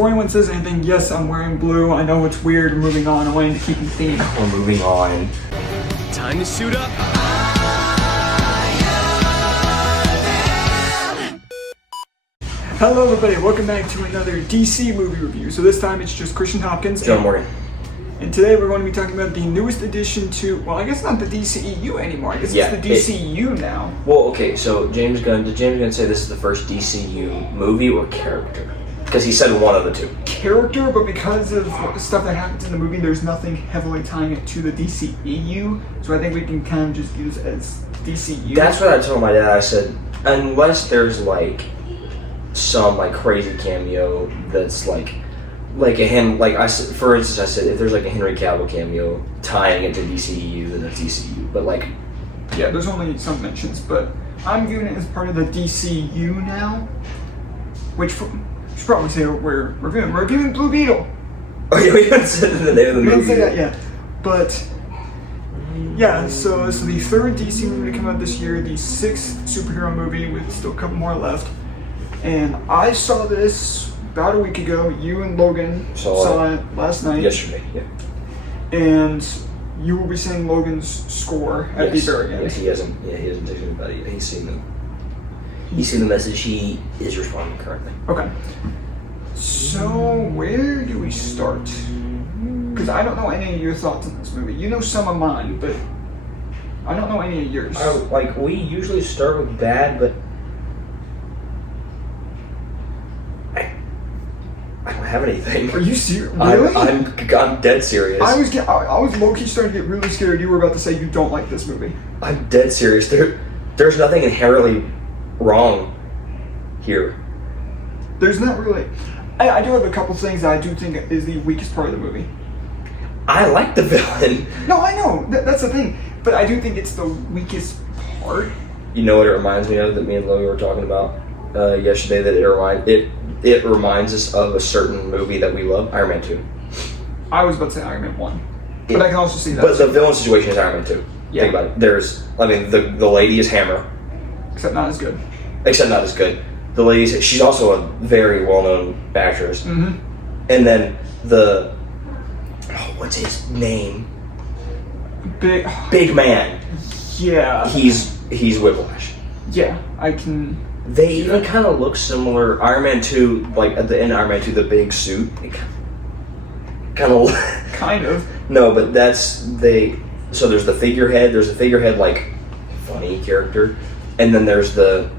before anyone says anything, yes, I'm wearing blue. I know it's weird. Moving on. I wanted to keep the theme. We're moving on. Time to suit up. Hello, everybody. Welcome back to another DC movie review. So this time it's just Christian Hopkins. Jonah Morgan. And today we're going to be talking about the newest addition to, well, I guess not the DCEU anymore. I guess it's the DCU now. Well, okay, so did James Gunn say this is the first DCU movie or character? Because he said one of the two. Character, but because of stuff that happens in the movie, there's nothing heavily tying it to the DCEU. So I think we can kind of just use it as DCU. That's what I told my dad. I said, unless there's like some like crazy cameo that's like a him, like I said, for instance, I said if there's like a Henry Cavill cameo tying it to DCEU, then that's DCU. But like, yeah, there's only some mentions, but I'm viewing it as part of the DCU now, which should probably say what we're reviewing. We're reviewing Blue Beetle. Oh yeah, we haven't said the name of the movie. We didn't say that yet, but yeah. So this is the third DC movie to come out this year, the sixth superhero movie with still a couple more left. And I saw this about a week ago. You and Logan saw it last night. Yesterday, yeah. And you will be seeing Logan's score at the very end. Yes, he hasn't texted anybody yet. He's seen the message. He is responding currently. Okay. So where do we start? Because I don't know any of your thoughts on this movie. You know some of mine, but I don't know any of yours. We usually start with bad, but I don't have anything. Are you serious? Really? I'm dead serious. I was low-key starting to get really scared you were about to say you don't like this movie. I'm dead serious. There's nothing inherently wrong here. There's not really. I do have a couple things that I do think is the weakest part of the movie. I like the villain. No, I know. That's the thing. But I do think it's the weakest part. You know what it reminds me of that me and Logan were talking about yesterday? That it reminds us of a certain movie that we love, Iron Man 2. I was about to say Iron Man 1. But I can also see that. But the villain situation is Iron Man 2. Yeah. Think about it. The lady is Hammer. Except not as good. The lady, she's also a very well-known actress. Mm-hmm. And then what's his name? Big man. Yeah. He's Whiplash. Yeah, I can. They even kind of look similar. Iron Man 2, like at the end of Iron Man 2, the big suit. Kind of. No, but so there's the figurehead. There's a figurehead like funny character, and then there's the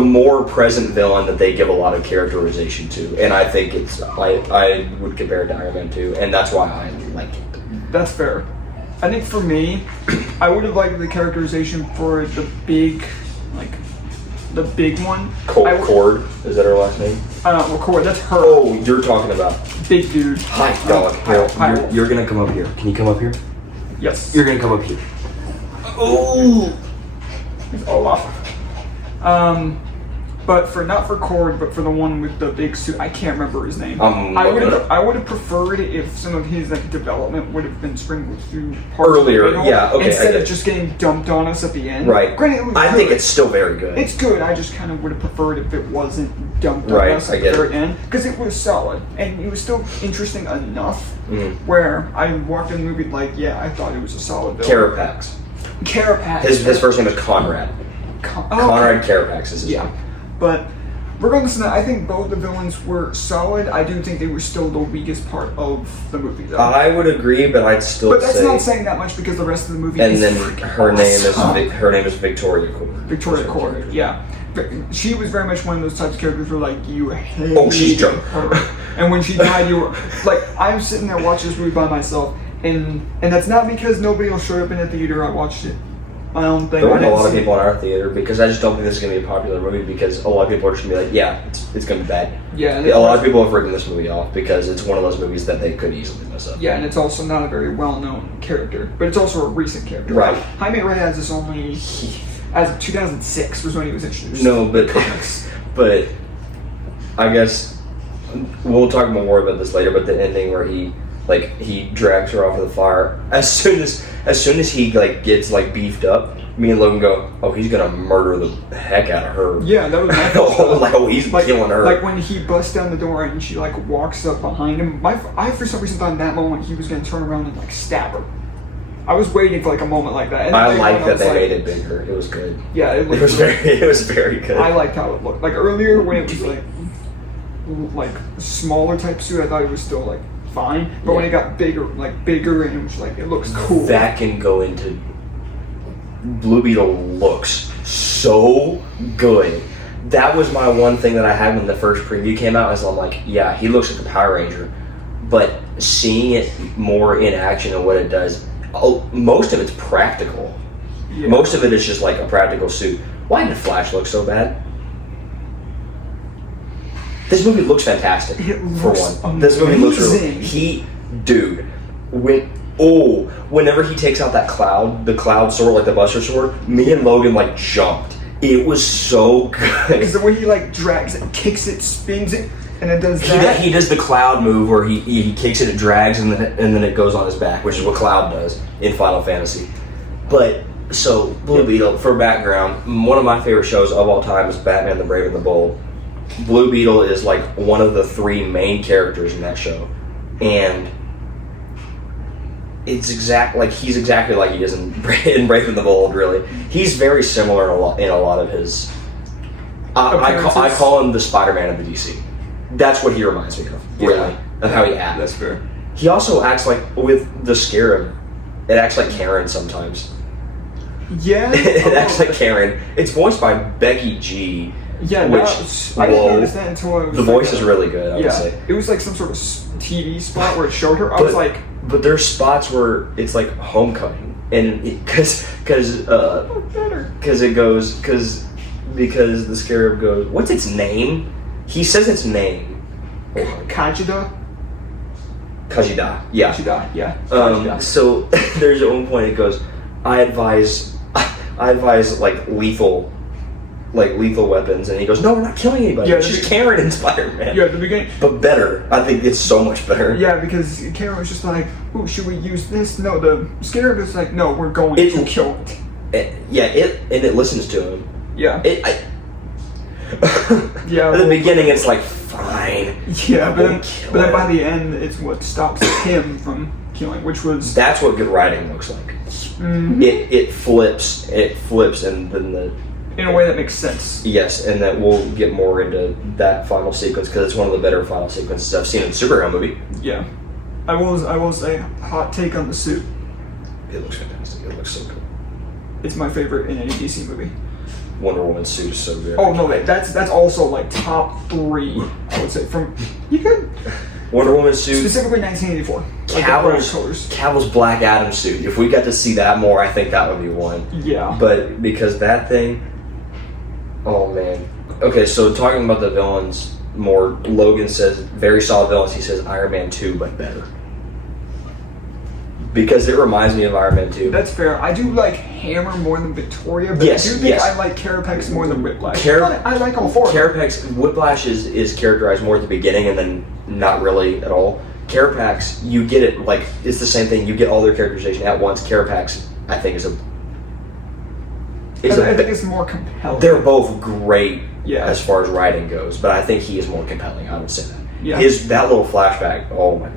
more present villain that they give a lot of characterization to, and I think I would compare it to Iron Man 2, and that's why I like it. That's fair. I think for me, I would have liked the characterization for the big one. Cord, is that her last name? Cord, that's her. Oh, you're talking about big dude. Hi, dog. You're gonna come up here. Can you come up here? Yes. You're gonna come up here. Oh. It's Olaf. But not for Cord, but for the one with the big suit. I can't remember his name. I would have preferred if some of his development would have been sprinkled through parts earlier. Of the Yeah, okay. Instead of just getting dumped on us at the end. Right. Granted, I think it's still very good. It's good. I just kind of would have preferred if it wasn't dumped on us at the very end, because it was solid and it was still interesting enough. Mm-hmm. Where I walked in the movie I thought it was a solid villain. Carapax. His first name is Conrad. Conrad Carapax is his name. But regardless of that, I think both the villains were solid. I do think they were still the weakest part of the movie, though. I would agree, but I'd still say. But that's not saying that much because the rest of the movie. And is then her awesome. name is Victoria Cord. Victoria Cord, yeah. But she was very much one of those types of characters where you hate she's drunk. her. And when she died, you were I'm sitting there watching this movie by myself, and that's not because nobody else showed up in the theater. I watched it my own thing. There weren't a lot of people in our theater because I just don't think this is going to be a popular movie because a lot of people are just going to be like, yeah, it's going to be bad. Yeah. A lot of people have written this movie off because it's one of those movies that they could easily mess up. Yeah, and it's also not a very well-known character, but it's also a recent character. Right. Jaime Reyes is only, as of 2006 was when he was introduced. No, but I guess we'll talk more about this later, but the ending where he he drags her off of the fire as soon as he gets beefed up, me and Logan go, oh, he's gonna murder the heck out of her. Yeah, that was my first thought. Like, oh, he's killing her. Like when he busts down the door and she like walks up behind him. I for some reason thought in that moment he was gonna turn around and like stab her. I was waiting for like a moment like that. And I like that they made it bigger. It was good. Yeah, it was very good. I liked how it looked. Like earlier when it was like smaller type suit, I thought it was still like fine. But when it got bigger and it was like it looks cool. That can go into Blue Beetle looks so good. That was my one thing that I had when the first preview came out. Is I'm like, yeah, he looks like a Power Ranger, but seeing it more in action and what it does, most of it's practical. Yeah. Most of it is just like a practical suit. Why did Flash look so bad? This movie looks fantastic. For one, this movie looks really. Whenever he takes out that cloud, the cloud sword, like the Buster Sword, me and Logan like jumped. It was so good. Because the way he like drags it, kicks it, spins it, and it does that. He does the cloud move where he kicks it, it drags, and then it goes on his back, which is what Cloud does in Final Fantasy. But so Blue Beetle, for background, one of my favorite shows of all time is Batman: The Brave and the Bold. Blue Beetle is like one of the 3 main characters in that show, and he's exactly like he is in Brave and the Bold. Really, he's very similar in a lot of his. I call him the Spider-Man of the DC. That's what he reminds me of. Really, of how he acts. That's fair. He also acts like with the Scarab. It acts like Karen sometimes. Yeah, it acts like Karen. It's voiced by Becky G. Yeah, I didn't notice that until the voice is really good. I would say it was like some sort of TV spot where it showed her. I was like, but there's spots where it's like Homecoming, and because the Scarab goes, what's its name? He says its name. Kajida, yeah. Kajida, yeah. So there's at one point it goes, I advise like lethal weapons, and he goes, no, we're not killing anybody. Yeah, it's just Karen and Spider-Man. Yeah, at the beginning. But better. I think it's so much better. Yeah, because Karen was just like, ooh, should we use this? No, the Scarab is like, no, we're going to kill it. It listens to him. Yeah. Yeah. At the beginning, it's like, fine. Yeah, but then by the end, it's what stops him from killing, which was... That's what good writing looks like. Mm-hmm. It flips, and then in a way that makes sense. Yes, and that we'll get more into that final sequence because it's one of the better final sequences I've seen in a superhero movie. Yeah, I will say hot take on the suit. It looks fantastic. It looks so good. It's my favorite in any DC movie. Wonder Woman's suit is so good. Oh no, that's also like top 3. I would say from you could. Wonder Woman's suit, specifically 1984. Cavill's Black Adam suit. If we got to see that more, I think that would be one. Yeah. But because that thing. Oh man. Okay, so talking about the villains more, Logan says very solid villains. He says Iron Man 2, but better. Because it reminds me of Iron Man 2. That's fair. I do like Hammer more than Victoria, but yes, I do think I like Carapax more than Whiplash. I like all 4. Whiplash is characterized more at the beginning and then not really at all. Carapax, you get it, like, it's the same thing. You get all their characterization at once. Carapax, I think, I think it's more compelling. They're both great as far as writing goes, but I think he is more compelling. I would say that. Yeah. That little flashback. Oh my,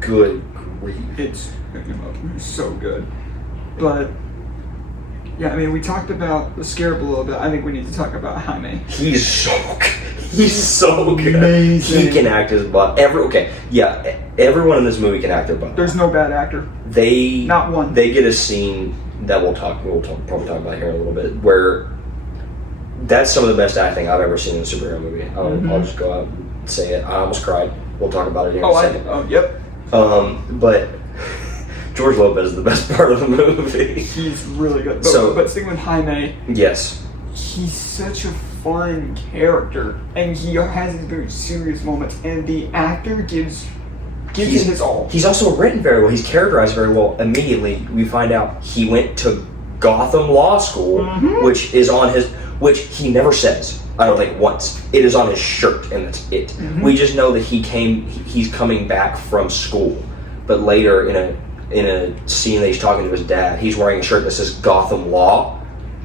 good grief! It's so good. But yeah, I mean, we talked about the Scarab a little bit. I think we need to talk about Jaime. He's so good. He's so good. Amazing. He can act his butt. Everyone in this movie can act their butt. There's no bad actor. Not one. They get a scene that we'll probably talk about here in a little bit, where that's some of the best acting I've ever seen in a superhero movie. I'll just go out and say it. I almost cried. We'll talk about it here in a second. Yep. But George Lopez is the best part of the movie. He's really good. But sticking with Jaime, yes, he's such a fun character, and he has these very serious moments, and the actor gives him his all. He's also written very well. He's characterized very well. Immediately, we find out he went to Gotham Law School, which is on which he never says. I don't think once. It is on his shirt, and that's it. We just know that he's coming back from school. But later, in a scene that he's talking to his dad. He's wearing a shirt that says Gotham Law,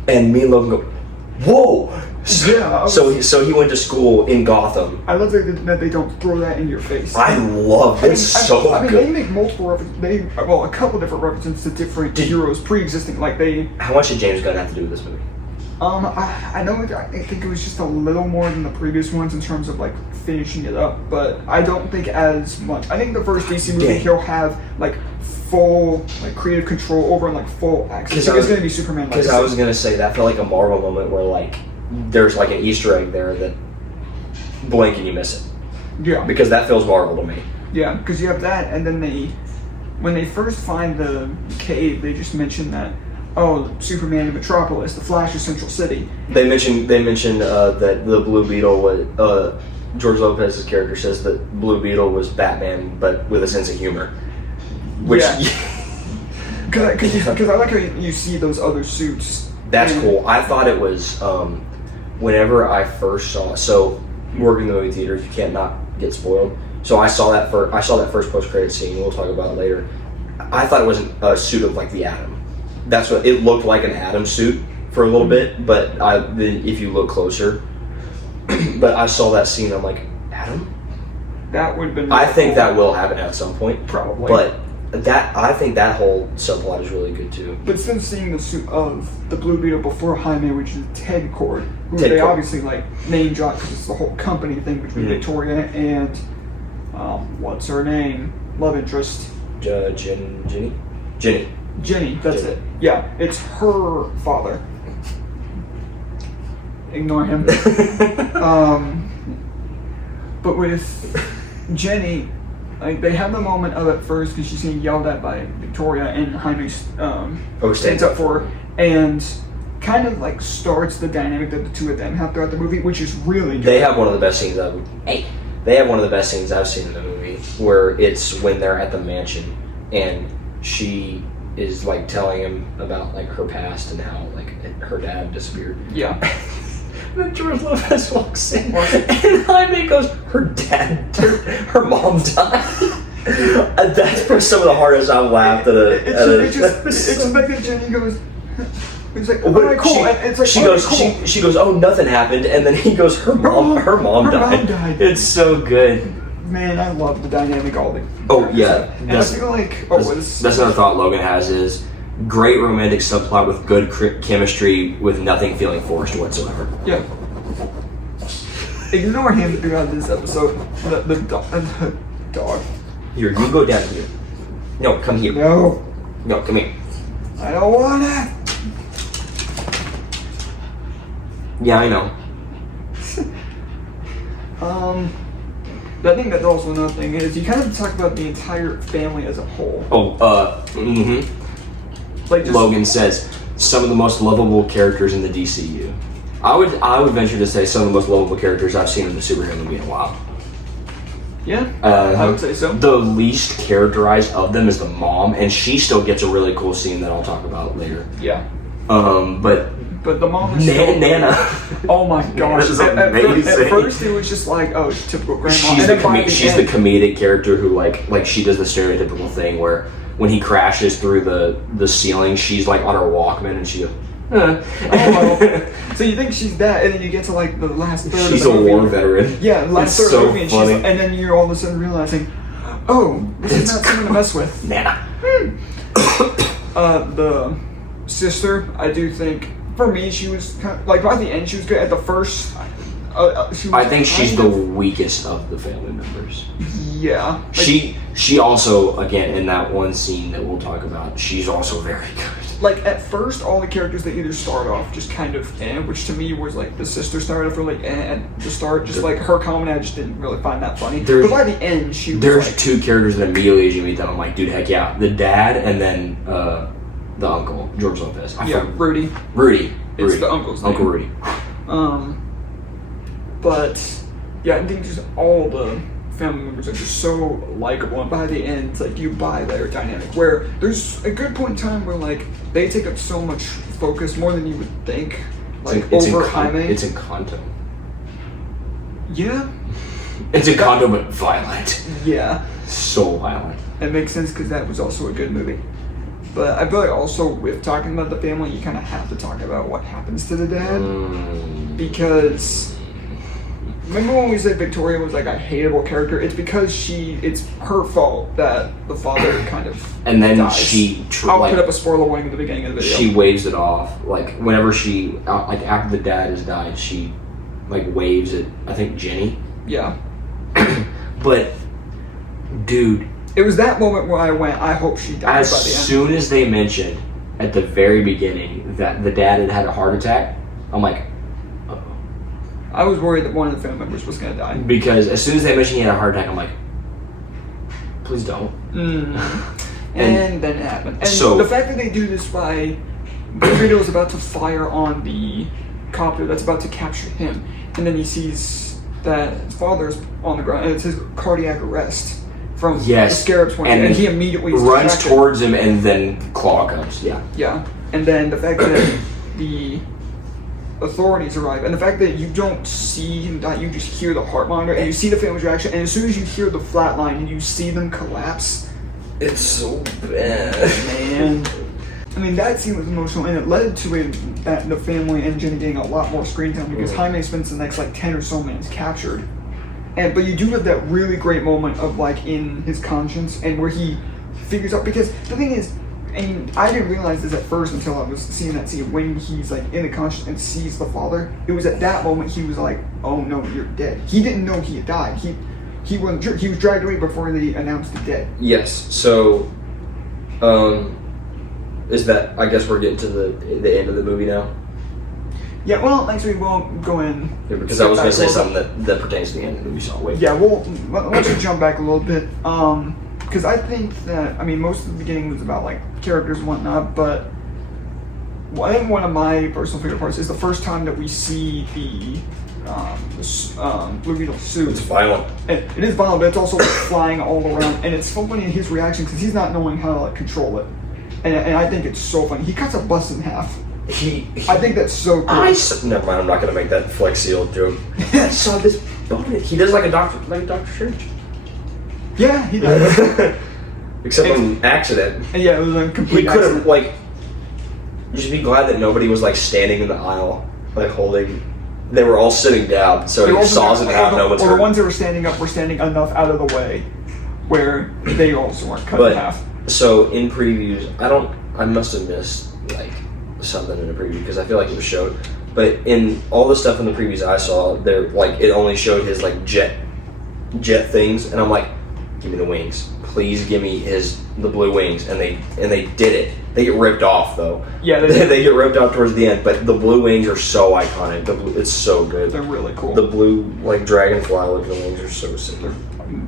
and me and Logan go, "Whoa!" So he went to school in Gotham. I love that they don't throw that in your face. I love it. Good. They make multiple references. A couple different references to different heroes pre-existing. Like they. How much did James Gunn have to do with this movie? I know. I think it was just a little more than the previous ones in terms of like finishing it up, but I don't think as much. I think the first DC movie he'll have like full like creative control over and like full access. It's going to be Superman. Because I was going to say that felt like a Marvel moment where like there's like an Easter egg there that blink and you miss it. Yeah. Because that feels Marvel to me. Yeah, because you have that, and then when they first find the cave, they just mention that. Oh, Superman in Metropolis, the Flash is Central City. They mentioned that the Blue Beetle was George Lopez's character says that Blue Beetle was Batman, but with a sense of humor. Which, because I like how you see those other suits. That's cool. I thought it was whenever I first saw. So working in the movie theater, you can't not get spoiled. So I saw that first post-credit scene. We'll talk about it later. I thought it was a suit of like the Atom. That's what it looked like, an Atom suit for a little bit. But if you look closer, but I saw that scene. I'm like, Atom. That would have been. I think that will happen at some point, probably. But I think that whole subplot is really good too. But since seeing the suit of the Blue Beetle before Jaime, which is Ted Cord, who they obviously like name drop because it's the whole company thing between Victoria and what's her name, love interest, Jenny. That's it. Yeah, it's her father. Ignore him. But with Jenny, like they have the moment of it first because she's getting yelled at by Victoria and Jaime stands up for her and kind of like starts the dynamic that the two of them have throughout the movie, which is really good. They have one of the best scenes I've seen in the movie where it's when they're at the mansion and she is like telling him about like her past and how like her dad disappeared. Yeah. Then George Lopez walks in and Jaime goes, her mom died. That's for some of the hardest I've laughed at It's just like that Jenny goes, he's like, alright, cool. It's like, she goes, oh, nothing happened, and then he goes, her mom died. It's so good. Man, I love the dynamic all the. Oh yeah, and I feel like that's another thought Logan has is great romantic subplot with good chemistry with nothing feeling forced whatsoever. Yeah. Ignore him throughout this episode. The dog. Here, you go down here. No, come here. No, come here. I don't want it. Yeah, I know. I think that's also another thing is you kind of talk about the entire family as a whole. Like Logan says, some of the most lovable characters in the DCU. I would venture to say some of the most lovable characters I've seen in the superhero movie in a while. Yeah, I would say so. The least characterized of them is the mom, and she still gets a really cool scene that I'll talk about later. Yeah. But the mom is Nana. Oh my gosh! At first it was just like, oh, typical grandma. She's the comedic character who like she does the stereotypical thing where when he crashes through the ceiling, she's like on her Walkman and she goes, So you think she's that, and then you get to like the last third. She's of the movie. A war veteran. Yeah, last third so of the movie, funny. and then you're all of a sudden realizing, oh, this is not something to mess with. Nana. The sister, I do think. For me, she was kind of, like by the end, she was good. At the first, she was I think she's the weakest of the family members. Yeah. Like, she also, again, in that one scene that we'll talk about, she's also very good. Like at first, all the characters they either start off just kind of which to me was like the sister started off really at the start, just like her comment. I just didn't really find that funny. But by the end, she was there's like, two characters that immediately as you meet them, I'm like, dude, heck yeah, the dad and then the uncle, George Lopez. Rudy. It's the uncle's name. Uncle Rudy. But yeah, I think just all the family members are just so likable, and by the end, it's like you buy their dynamic. Where there's a good point in time where like they take up so much focus more than you would think, like over Jaime. It's in Kanto. Yeah. It's a condo, but violent. Yeah. So violent. It makes sense because that was also a good movie. But I feel like also with talking about the family, you kind of have to talk about what happens to the dad. Because remember when we said Victoria was like a hateable character? It's because it's her fault that the father kind of and then dies. I'll put up a spoiler warning at the beginning of the video. She waves it off. Like whenever she, like after the dad has died, she like waves at, I think, Jenny. Yeah. But, dude. It was that moment where I went, I hope she dies by the end. As soon as they mentioned at the very beginning that the dad had a heart attack, I'm like, uh-oh. I was worried that one of the family members was going to die. Because as soon as they mentioned he had a heart attack, I'm like, please don't. And then it happened. And so, the fact that they do this by Blue Beetle is about to fire on the copter that's about to capture him, and then he sees that his father's on the ground, and it's his cardiac arrest from the Scarab's point of view, and he immediately runs distracted. towards him, and then Claw comes. Yeah, and then the fact that the authorities arrive, and the fact that you don't see him die, you just hear the heart monitor, and you see the family's reaction, and as soon as you hear the flatline and you see them collapse, it's so bad, man. I mean, that scene was emotional, and it led to the family and Jenny getting a lot more screen time because Jaime spends the next like 10 or so minutes captured. But you do have that really great moment of like in his conscience and where he figures out, because the thing is, and I didn't realize this at first until I was seeing that scene when he's like in the conscience and sees the father. It was at that moment he was like, "Oh no, you're dead." He didn't know he had died. He wasn't sure. He was dragged away before they announced the dead. Yes. So, is that? I guess we're getting to the end of the movie now. Yeah, well, next week we'll go in. Yeah, because I was going to say something that pertains to the end of the movie, so wait. Yeah, well, let's just jump back a little bit. Because I think that, I mean, most of the beginning was about, like, characters and whatnot, but I think one of my personal favorite parts is the first time that we see the Blue Beetle suit. It's violent. It is violent, but it's also like, flying all around, and it's so funny in his reaction because he's not knowing how to, like, control it. And I think it's so funny. He cuts a bus in half. I think that's so cool. Never mind, I'm not going to make that Flex Seal joke. I saw this bonnet. He does like a Dr. Strange. Yeah, he does. Except on accident. Yeah, it was a complete He could have, accident. like, you should be glad that nobody was, like, standing in the aisle, like, holding. They were all sitting down, so he saws it out, no one's hurt. Or the ones that were standing up were standing enough out of the way where they also weren't cut in half. So, in previews, I must have missed, like, something in the preview because I feel like it was showed, but in all the stuff in the previews I saw, there like it only showed his like jet things, and I'm like, give me the wings, please give me the blue wings, and they did it. They get ripped off though. Yeah, they get ripped off towards the end, but the blue wings are so iconic. It's so good. They're really cool. The blue like dragonfly looking wings are so sick.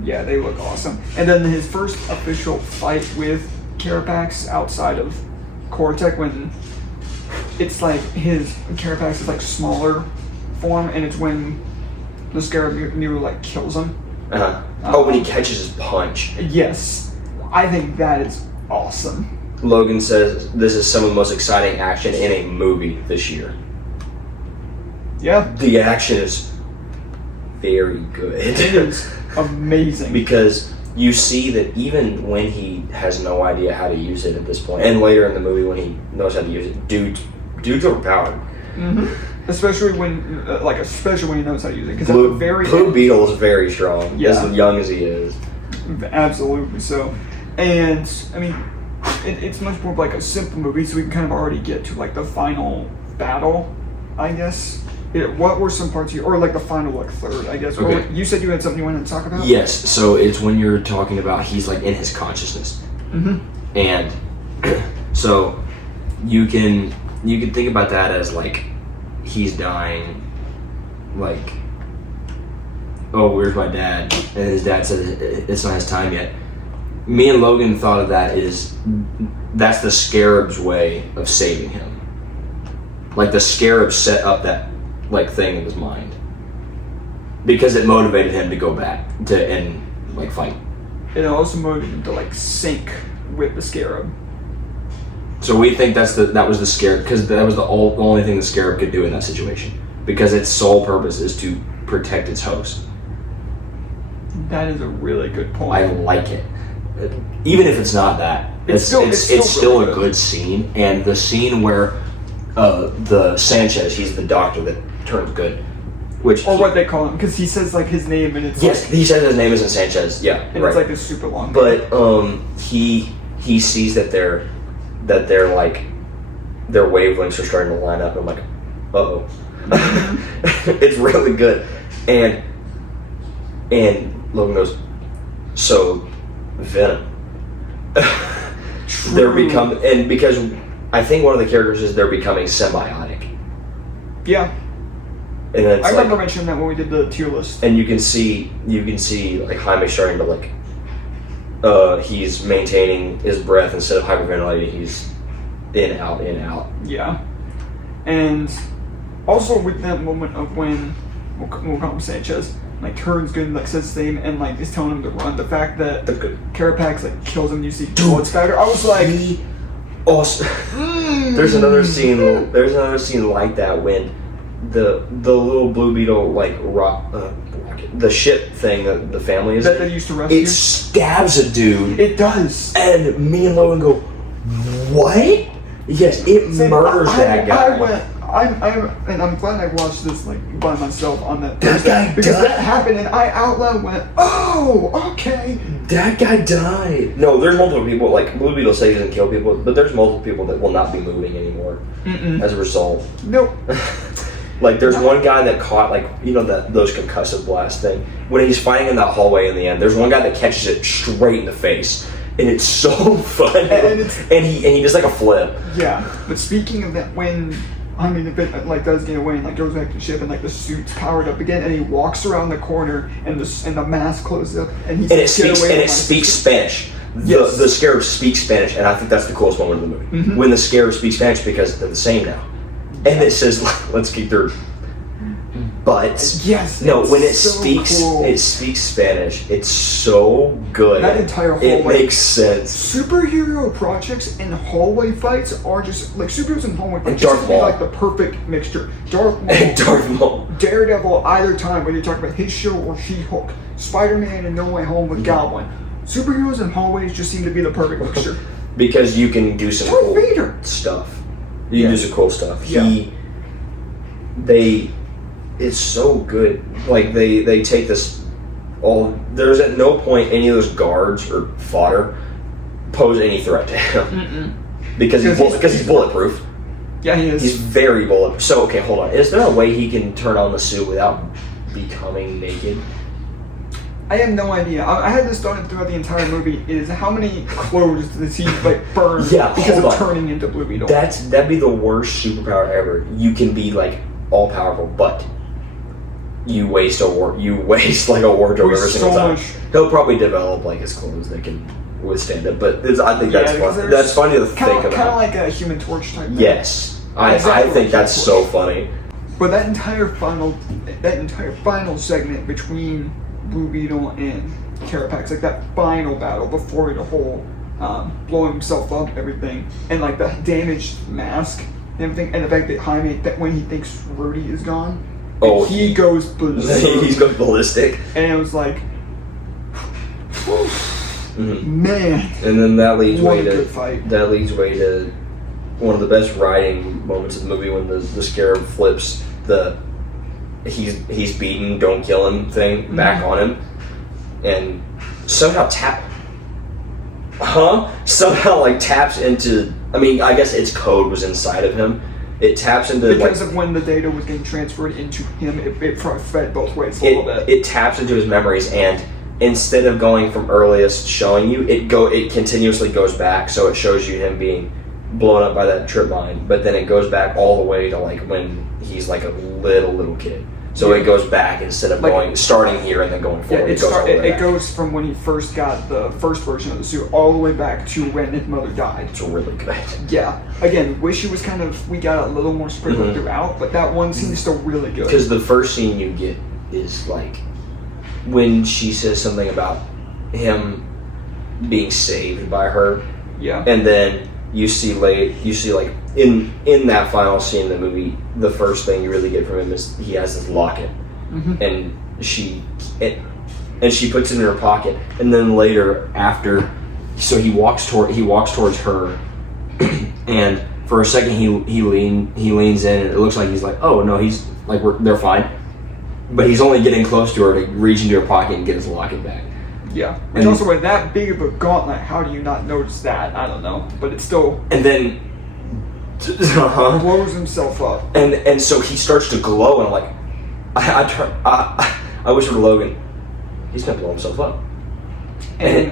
Yeah, they look awesome. And then his first official fight with Carapax outside of Cortec, when it's like his Carapax is like smaller form, and it's when the Scarab nearly like kills him. When he catches his punch. Yes, I think that is awesome. Logan says this is some of the most exciting action in a movie this year. Yeah, the action is very good. It is amazing because you see that even when he has no idea how to use it at this point, and later in the movie when he knows how to use it, dude's overpowered. Mm-hmm. Especially when he knows how to use it. Because Blue Beetle is very strong, as young as he is. Absolutely so. And I mean, it's much more like a simple movie, so we can kind of already get to like the final battle, I guess. What were some parts here, or like the final like third, I guess. Okay. You said you had something you wanted to talk about? Yes, so it's when you're talking about he's like in his consciousness. Mm-hmm. And so you can think about that as like he's dying, like, oh, where's my dad? And his dad said it's not his time yet. Me and Logan thought of that's the Scarab's way of saving him. Like the Scarab set up that like thing in his mind because it motivated him to go back and like fight. It also motivated him to like sync with the Scarab. So we think that was the Scarab because that was the only thing the Scarab could do in that situation, because its sole purpose is to protect its host. That is a really good point. I like it. Even if it's not that, it's still a good scene. And the scene where the Sanchez, he's the doctor that turns good. What they call him, because he says like his name and it's yes, he says his name isn't Sanchez. Yeah, and it's like this super long. But he sees that their wavelengths are starting to line up. And I'm like, uh-oh. It's really good, and Logan goes, so Venom. They're because I think one of the characters is they're becoming symbiotic. Yeah. And it's I remember mentioning that when we did the tier list. And you can see like Jaime starting to like he's maintaining his breath instead of hyperventilating. He's in out. Yeah. And also with that moment of when we'll call him Sanchez, like turns good and like says his name and like is telling him to run. The fact that Carapax like kills him, you see blood spatter. I was like, There's another scene. There's another scene like that when the little Blue Beetle like the ship thing that the family is that they used to rescue. It stabs a dude. It does. And me and Logan go, what? Yes, it murders that guy. I'm glad I watched this like by myself on that guy because died. that happened and I out loud went, oh, okay. That guy died. No, there's multiple people. Like Blue Beetle says he doesn't kill people, but there's multiple people that will not be moving anymore as a result. Nope. Like there's one guy that caught those concussive blast thing when he's fighting in that hallway in the end. There's one guy that catches it straight in the face. And it's so funny. And he does like a flip. Yeah. But speaking of that, when the bit like does get away and like goes back to the ship and like the suit's powered up again and he walks around the corner and the mask closes up and it speaks Spanish. Yes. The Scarab speaks Spanish, and I think that's the coolest moment of the movie. Mm-hmm. When the Scarab speaks Spanish because they're the same now. And it says, let's keep their butts. Yes. No, when it so speaks, cool. It speaks Spanish. It's so good. That entire hallway. It makes sense. Superhero projects and hallway fights are just like superheroes and hallway fights. Darth Maul. Like the perfect mixture. Darth Maul. Daredevil. Either time, whether you're talking about his show or She-Hulk. Spider-Man and No Way Home with Goblin. Superheroes and hallways just seem to be the perfect mixture. Because you can do some Darth cool Vader. stuff. You can do some cool stuff. Yeah. It's so good. Like they take this there's at no point any of those guards or fodder pose any threat to him. Because he's bulletproof. Yeah, he is. He's very bulletproof. So okay, hold on. Is there a way he can turn on the suit without becoming naked? I have no idea. I had this thought throughout the entire movie: is how many clothes does he like burn because of turning into Blue Beetle? That'd be the worst superpower ever. You can be like all powerful, but you waste like a wardrobe every single time. He'll probably develop like his clothes that can withstand it. But I think that's fun. That's funny to think about. Kind of like a Human Torch type thing. Yes, I think that's so funny. But that entire final segment between Blue Beetle and Carapax, like that final battle before the whole blowing himself up and everything, and like the damaged mask and everything, and the fact that Jaime, that when he thinks Rudy is gone, he goes ballistic. He goes ballistic. And it was like, man. And then that leads way to one of the best writing moments of the movie when the Scarab flips the he's beaten, don't kill him thing back on him, and somehow taps into. I mean, I guess its code was inside of him. It taps into because of when the data was getting transferred into him. It fed both ways a little bit. It taps into his memories, and instead of going from earliest showing you, it continuously goes back, so it shows you him being blown up by that trip mine, but then it goes back all the way to like when he's like a little kid. So it goes back instead of starting here and then going forward. It goes from when he first got the first version of the suit all the way back to when his mother died. It's really good. Yeah. Again, wish it was we got a little more sprinkled throughout, but that one scene is still really good. Because the first scene you get is like when she says something about him being saved by her. Yeah. And then you see like in that final scene of the movie, the first thing you really get from him is he has this locket, and and she puts it in her pocket, and then later after, so he walks towards her, and for a second he leans in, and it looks like he's like, oh no, he's like they're fine, but he's only getting close to her to reach into her pocket and get his locket back. Yeah, and also with that big of a gauntlet, how do you not notice that? I don't know, but it's still. And then blows himself up, and so he starts to glow, and I'm like, I wish for Logan, he's gonna blow himself up, and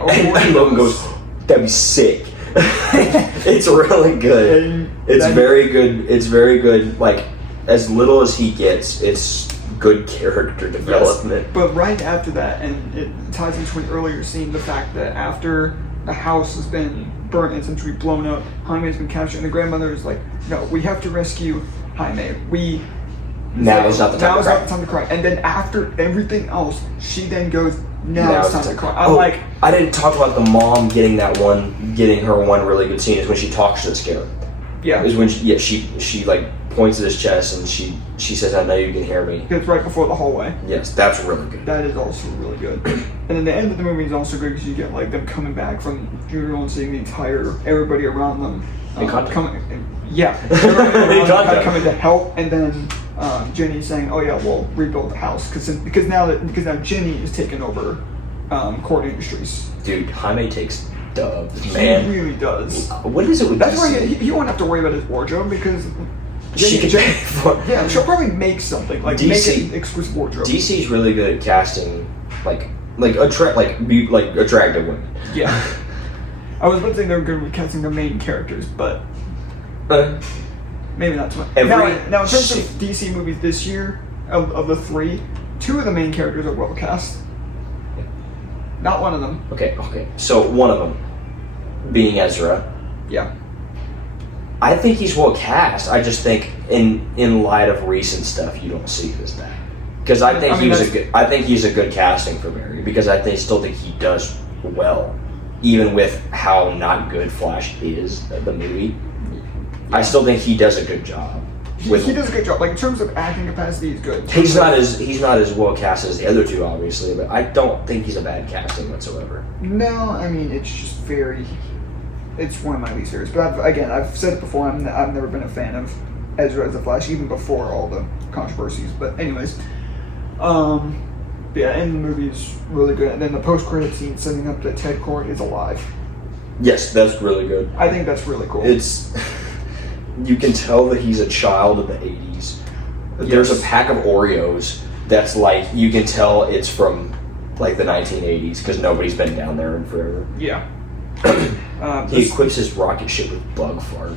Logan goes, that'd be sick. It's really good. It's very good. It's very good. Like, as little as he gets, it's good character development. Yes, but right after that, and it ties into an earlier scene, the fact that after the house has been burnt and essentially blown up, Jaime's been captured, and the grandmother is like, no, we have to rescue Jaime. Now is not the time to cry. And then after everything else, she then goes, now it's time to cry. I'm like, I didn't talk about the mom getting her one really good scene is when she talks to the scarab. Yeah. Is when she like points at his chest and she says, I know you can hear me. It's right before the hallway. Yes, that's really good. That is also really good. And then the end of the movie is also good because you get like them coming back from funeral and seeing everybody around them. Coming to help, and then Jenny saying, "Oh yeah, we'll rebuild the house because now Jenny is taking over Court Industries." Dude, Jaime takes dubs, man. He really does. What is it with That's why he won't have to worry about his wardrobe because Jenny, she'll probably make something like make an exclusive wardrobe. DC's really good at casting attractive women. Yeah. I was about to say they were good at casting the main characters, but maybe not too much. Now, in terms of DC movies this year, of the three, two of the main characters are well cast. Yeah. Not one of them. Okay. So one of them being Ezra. Yeah. I think he's well cast. I just think in light of recent stuff, you don't see it as that. Because I think he's a good casting for Barry. Because I still think he does well. Even with how not good Flash is, the movie, I still think he does a good job. He does a good job. Like, in terms of acting capacity, he's good. He's not as well cast as the other two, obviously, but I don't think he's a bad casting whatsoever. No, I mean, it's just it's one of my least favorites. But I've said it before, I've never been a fan of Ezra as a Flash, even before all the controversies. But anyways, yeah, and the movie is really good. And then the post-credit scene setting up that Ted Kord is alive. Yes, that's really good. I think that's really cool. You can tell that he's a child of the 80s. Yes. There's a pack of Oreos that's like, you can tell it's from like the 1980s because nobody's been down there in forever. Yeah. He equips his rocket ship with bug fart.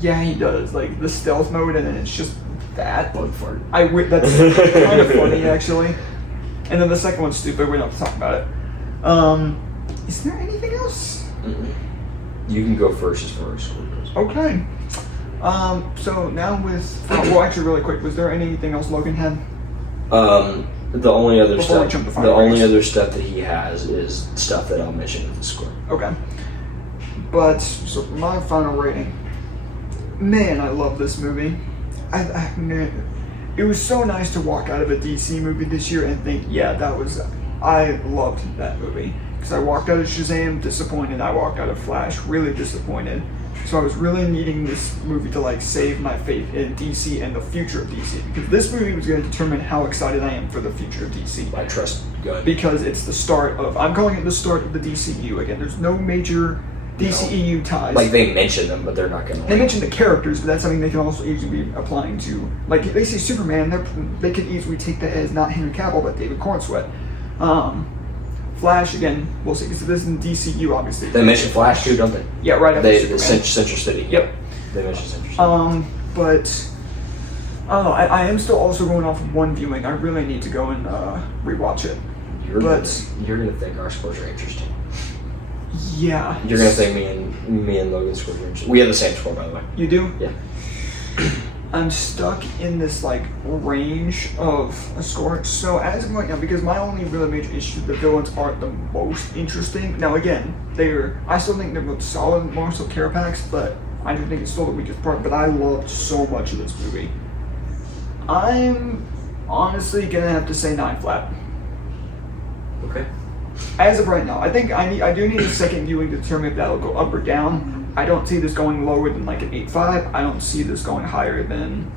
Yeah, he does. Like the stealth mode, and then it's just that bug fart. That's kind of funny, actually. And then the second one's stupid. We don't have to talk about it. Is there anything else? Mm-mm. You can go first as far as school goes. Okay. So now actually, really quick, was there anything else Logan had? The only other Before stuff that he has is stuff that I'll mention in the score. Okay. But so for my final rating, man, I love this movie. It was so nice to walk out of a DC movie this year and think, I loved that movie. Because I walked out of Shazam disappointed, I walked out of Flash really disappointed. So I was really needing this movie to like save my faith in DC and the future of DC. Because this movie was going to determine how excited I am for the future of DC. I trust God. Because it's the start of, I'm calling it the start of the DCU. Again, there's no major DCEU ties. Like, they mention them, but they're not going to... They mention the characters, but that's something they can also easily be applying to... Like, they say Superman, they could easily take that as not Henry Cavill, but David Cornsweet. Flash, again, we'll see, because this is in DCU, obviously. They mention Flash, too, don't they? Yeah, right after Superman. Central City. Yep. They mention Central City. But... I don't know, I am still also going off of one viewing. I really need to go and rewatch it. You're going to think our scores are interesting. Yeah. You're gonna think me and Logan's scores are interesting. We have the same score, by the way. You do? Yeah. I'm stuck in this like range of a score. So as of right now, because my only really major issue, the villains aren't the most interesting. Now again, I still think they're both solid, more so Carapax, but I do think it's still the weakest part. But I loved so much of this movie. I'm honestly gonna have to say 9 flat. Okay. As of right now, I think I do need a second viewing to determine if that'll go up or down. I don't see this going lower than like an 8.5. I don't see this going higher than,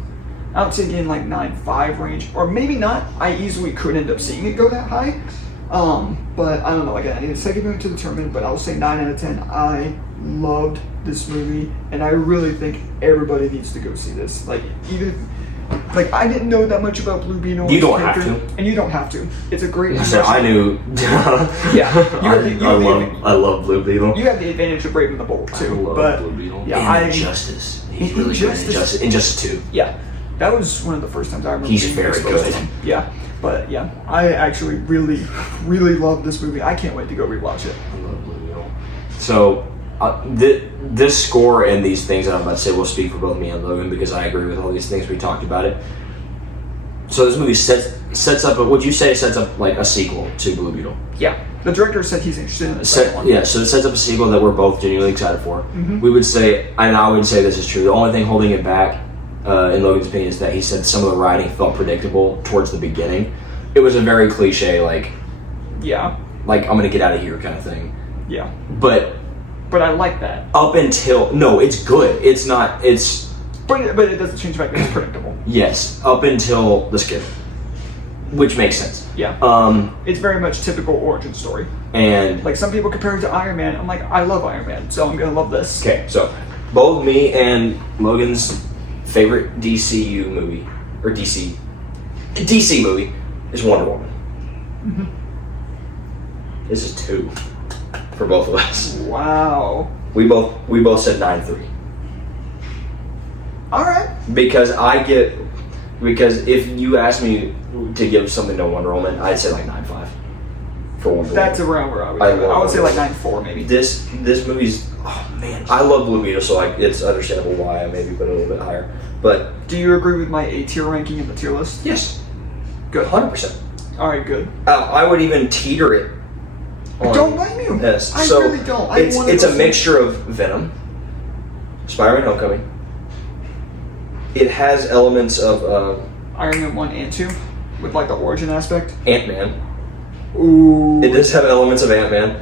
I don't see it getting like 9.5 range, or maybe not. I easily could end up seeing it go that high. But I don't know. Again, I need a second viewing to determine. But I'll say 9 out of 10. I loved this movie, and I really think everybody needs to go see this. Like I didn't know that much about Blue Beetle. You don't have to, and you don't have to. It's a great. So I knew. Yeah, I love Blue Beetle. You have the advantage of Braving the Bold too. I love Blue Beetle. Yeah, Injustice. He's really good in Injustice. Injustice 2. Yeah, that was one of the first times I remember. He's very good. Yeah, but yeah, I actually really, really love this movie. I can't wait to go rewatch it. I love Blue Beetle. So. This score and these things that I'm about to say will speak for both me and Logan, because I agree with all these things. We talked about it. So this movie sets up, would you say it sets up like a sequel to Blue Beetle? Yeah. The director said he's interested in the second one. Yeah, so it sets up a sequel that we're both genuinely excited for. Mm-hmm. We would say, and I would say this is true, the only thing holding it back, in Logan's opinion, is that he said some of the writing felt predictable towards the beginning. It was a very cliche, like I'm gonna get out of here kind of thing. Yeah. But I like that. Up until... No, it's good. It's not... It's... But it doesn't change the fact that it's predictable. Yes, up until the skip. Which makes sense. Yeah. It's very much typical origin story. And... Like, some people compare it to Iron Man. I'm like, I love Iron Man, so I'm gonna love this. Okay, so both me and Logan's favorite DCU movie, or DC movie, is Wonder Woman. Mm-hmm. This is 2. For both of us. Wow. We both said 9.3. Alright. Because if you asked me to give something to Wonder Woman, I'd say like 9.5 for Wonder Woman. That's around where I would say like 9.4 maybe. This movie's, oh man, I love Blue Beetle, so it's understandable why I maybe put it a little bit higher. But do you agree with my A tier ranking in the tier list? Yes. Good. 100%. Alright, good. I would even teeter it. Don't blame you. Yes. I really don't. It's a mixture of Venom, Spider-Man Homecoming. It has elements of Iron Man 1 and 2 with like the origin aspect. Ant-Man. Ooh. It does have elements of Ant-Man.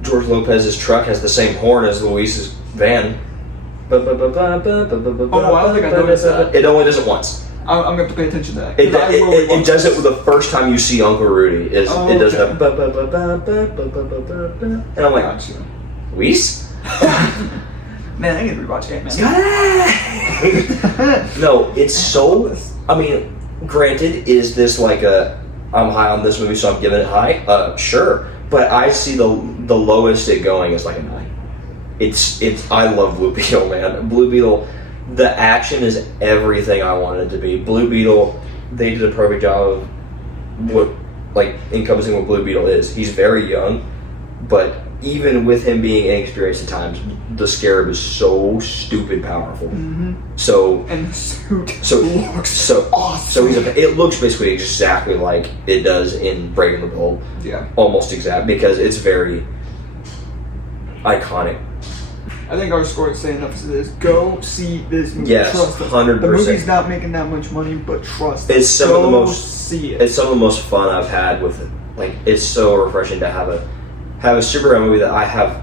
George Lopez's truck has the same horn as Luis's van. Oh, I don't think I noticed that. It only does it once. I'm going to have to pay attention to that. It does it the first time you see Uncle Rudy. It does that. And I'm like, Luis? Man, I need to rewatch Ant-Man. No, it's so... I mean, granted, is this like I'm high on this movie, so I'm giving it high? Sure. But I see the lowest it going is like a 9. I love Blue Beetle, man. Blue Beetle... The action is everything I wanted it to be. Blue Beetle, they did a perfect job of what, like, encompassing what Blue Beetle is. He's very young, but even with him being inexperienced at times, the Scarab is so stupid powerful. Mm-hmm. So and the suit looks so awesome. It looks basically exactly like it does in Brave and the Bold. Yeah, almost exact, because it's very iconic. I think our score is saying enough to this. Go see this movie. Yes, trust us. 100%. The movie's not making that much money, but trust us. It's some of the most. See it. It's some of the most fun I've had with it. Like, it's so refreshing to have a superhero movie that I have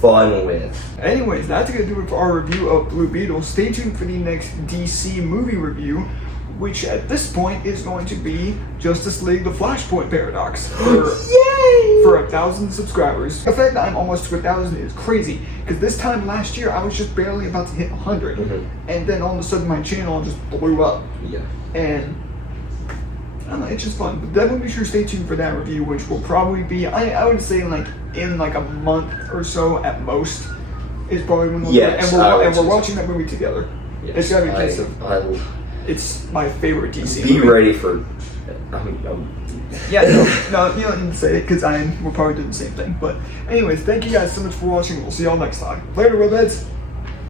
fun with. Anyways, that's gonna do it for our review of Blue Beetle. Stay tuned for the next DC movie review, which at this point is going to be Justice League: The Flashpoint Paradox. For 1,000 subscribers. The fact that I'm almost to 1,000 is crazy, because this time last year I was just barely about to hit 100, and then all of a sudden my channel just blew up. Yeah. And I don't know, it's just fun. But definitely be sure to stay tuned for that review, which will probably be, I would say, in a month or so at most, is probably when we'll do it. And we're watching that movie together. Yes, it's gotta be a case of. It's my favorite DC movie. Be ready for. Yeah, no, you don't need to say it, because we'll probably do the same thing. But anyways, thank you guys so much for watching. We'll see y'all next time. Later, Redheads.